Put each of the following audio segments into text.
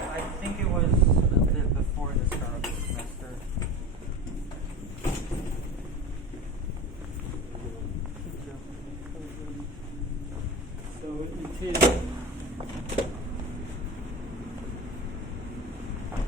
I think it was a bit before the start of the semester. So it is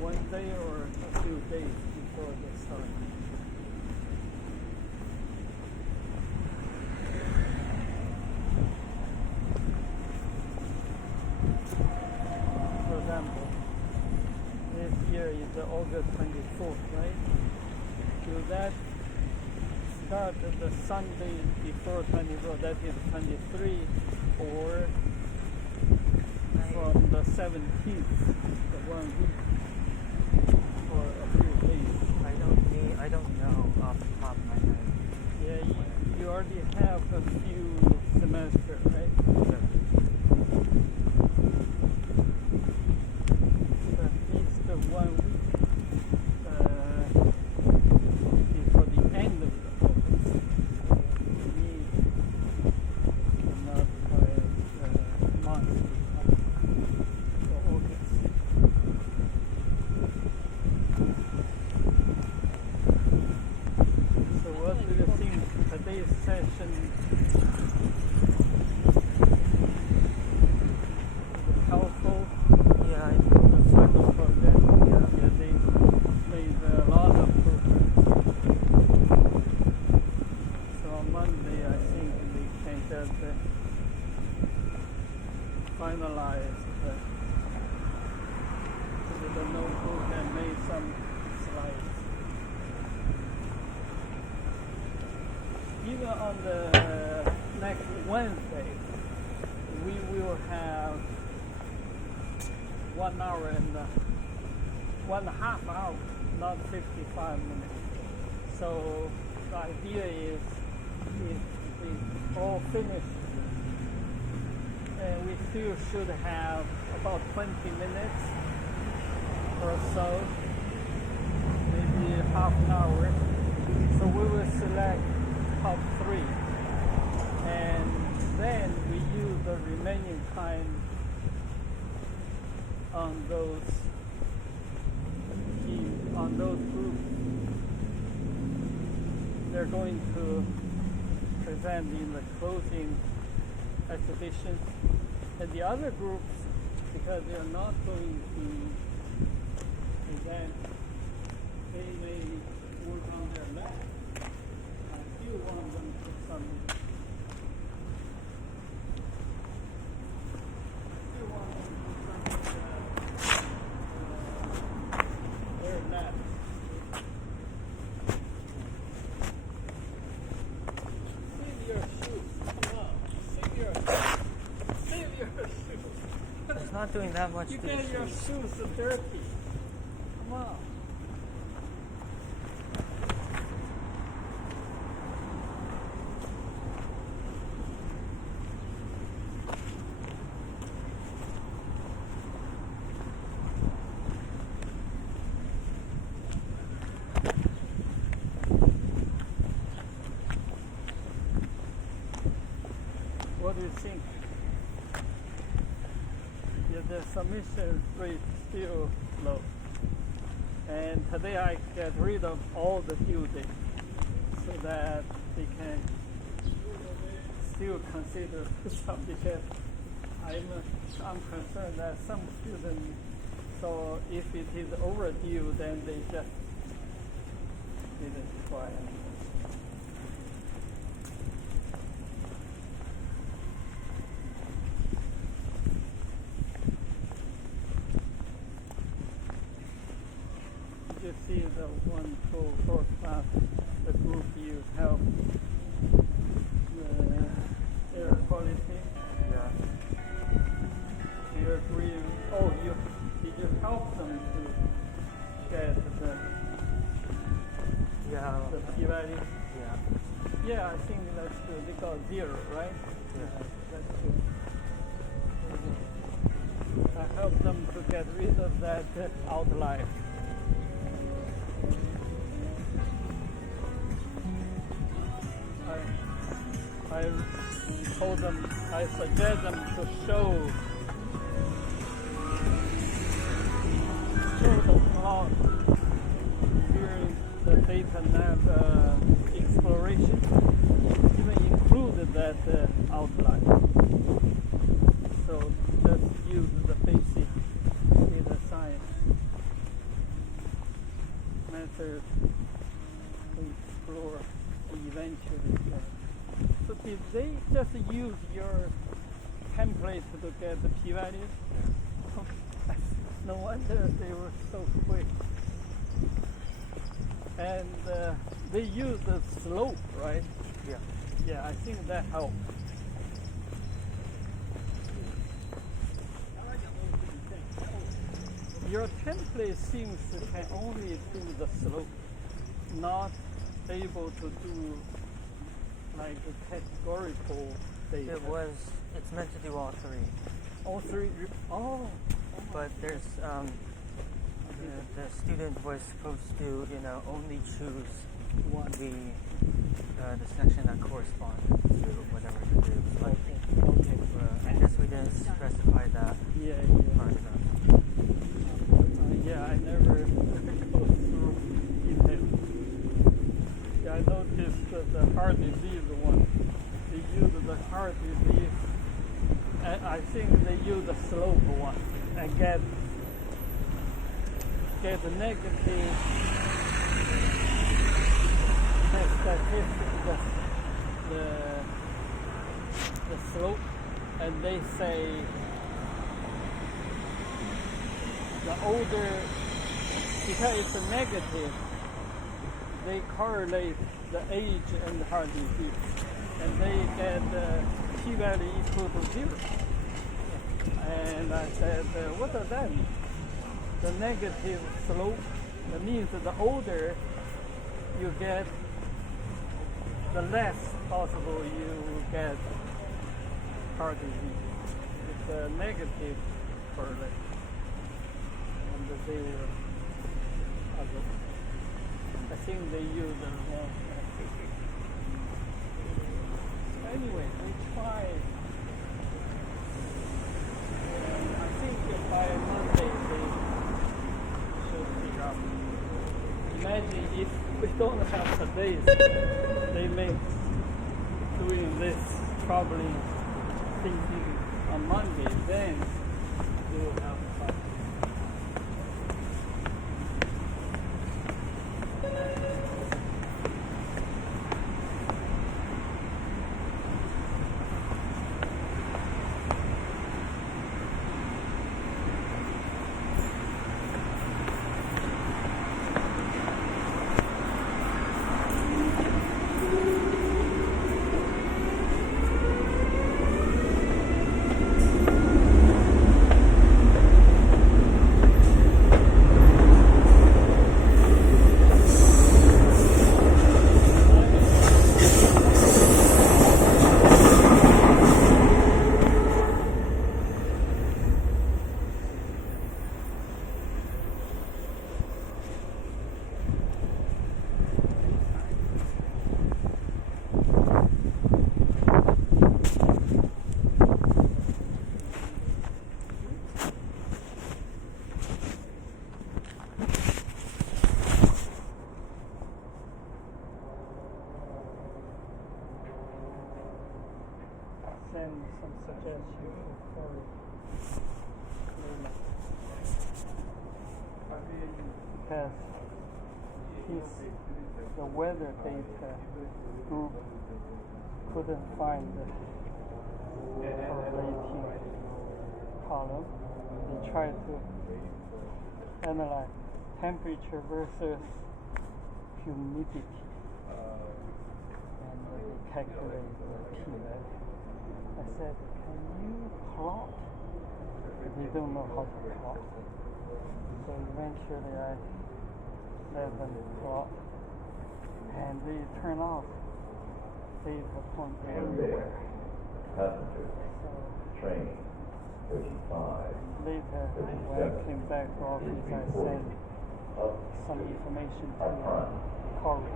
one day or a few days before the start. For example, this year is August 24th, right? Will that start the Sunday before 24th, that is 23, or from the 17th, the 1 week, or a few days? I don't know off the top of my head. Yeah, you already have a few semesters, right? At least 1 week before the end of the August. You need another month for August. So what do you think today's session was helpful? Yeah, The final project, yeah, they made a lot of progress. So on Monday, I think we can just finalize the notebook and make some slides. Even on the next Wednesday, we will have 1 hour and 1.5 hours, not 55 minutes. So the idea is if we all finish, and we still should have about 20 minutes or so, maybe half an hour. So we will select top 3, and then we use the remaining time on those groups. They're going to present in the closing exhibition, and the other groups, because they are not going to present, they may work on their lab. I still want them to submit. Their lab. Save your shoes. Come on. Save your shoes. it's not doing that much You to get the your shoes. shoes dirty. Come on. What do you think? Yeah, the submission rate still low. And today I get rid of all the due dates so that they can still consider some, because I'm concerned that some students, so if it is overdue, then they just didn't try anything. You see the 1 full course class, the group you help air quality. Yeah. Do you agree? Oh, did you help them to get Yeah. the p-value? Yeah. Yeah, I think that's good. They got 0, right? Yeah. That's good. I helped them to get rid of that outlier. I I told them, I suggest them to show the plot during the DataNav exploration, even included that outline. So just use the basic data science method to explore eventually. So did they just use your template to get the p-values? No wonder they were so quick. And they used the slope, right? Yeah. Yeah, I think that helped. Your template seems to can only do the slope, not able to do like the categorical data. It's meant to do all three. All three. Oh. But there's the student was supposed to only choose the section that corresponds to whatever the data was like. Okay. I guess we didn't specify that Yeah. hard enough. Yeah, I never go through detail. Yeah, I noticed the heart disease one. They use the heart disease. I think they use the slope one and get the negative statistic, the slope, and they say the older, because it's a negative, they correlate the age and the heart disease, and they get the p-value equal to 0. And I said, what does that mean? The negative slope, that means that the older you get, the less possible you get heart disease. It's a negative correlation. And they were, I think they used the wrong method. Anyway, we tried. I think by Monday they should figure out. Imagine if we don't have today's, they may doing this troubling thinking on Monday, then they will have fun. Send some suggestions for because the weather data group couldn't find the correlating column. They tried to analyze temperature versus humidity, and they calculate the p-value. I said, can you plot? They don't know how to plot. So eventually I let them plot, and they turn out data point everywhere. Passengers, train 35. Later, when I came back to office, I sent some information to Corey.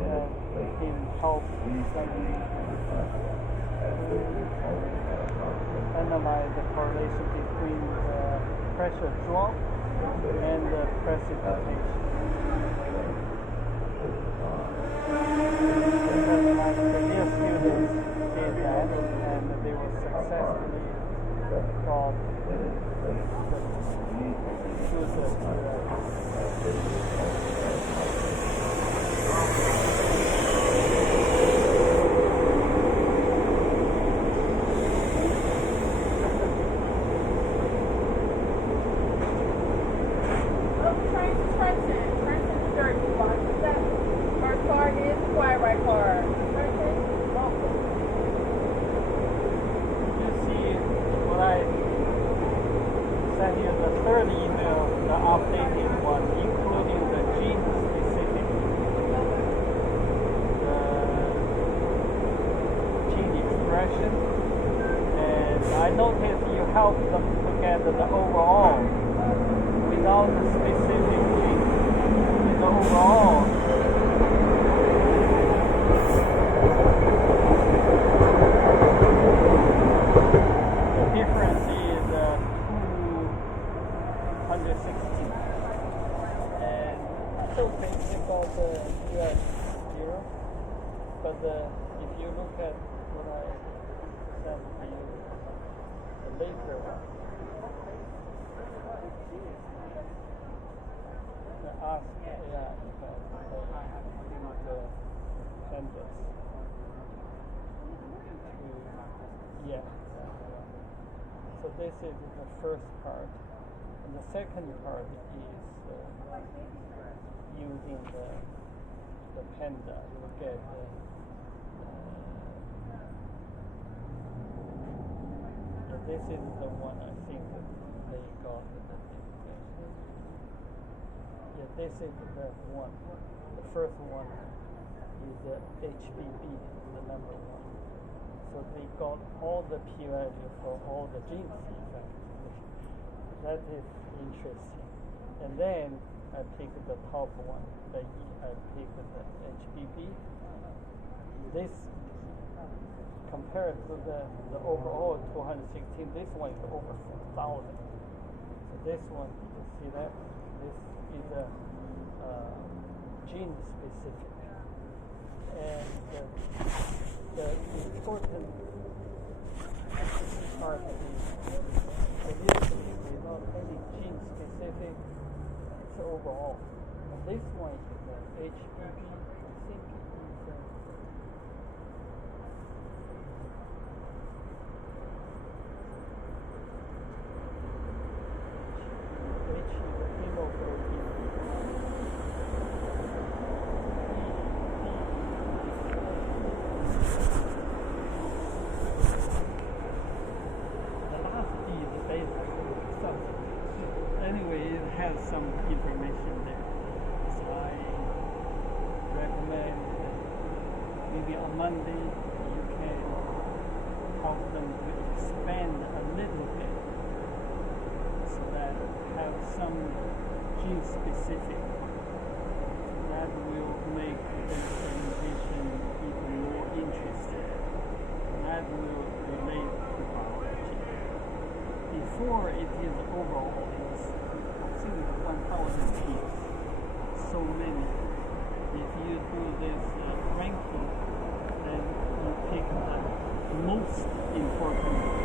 that can help analyze the correlation between the pressure drop and the precipitation. Because like the year students did that and they were successfully got Trenton, New Jersey. Our car is quiet right car. Trenton, local. You see what I sent you the third email, the updated one, including the gene specific, the gene expression. And I noticed you helped them to get the overall without the specific gene. In the overall, the difference is 216. And I still think about the US 0. But if you look at what I sent to you, the later one, the ask AI because the pandas. Yeah. So this is the first part. And the second part is using the panda. You get this is the one I think that they got the information. Yeah, this is the one. The first one is the HBB, the number one. So they got all the p-value for all the genes effects. That is interesting. And then I picked the top one, I picked the HBB. This compared to the overall 216, this one is over 4,000. So this one, you see that? This is a gene specific. And the important part is obviously without any gene specific, it's overall. And this one is the HBB, I think is some information there. So I recommend that maybe on Monday you can help them to expand a little bit so that have some gene specific. That will make the presentation even more interesting. That will relate to biology. Before it is overall, it's 1,000 genes, so many. If you do this ranking, then you pick the most important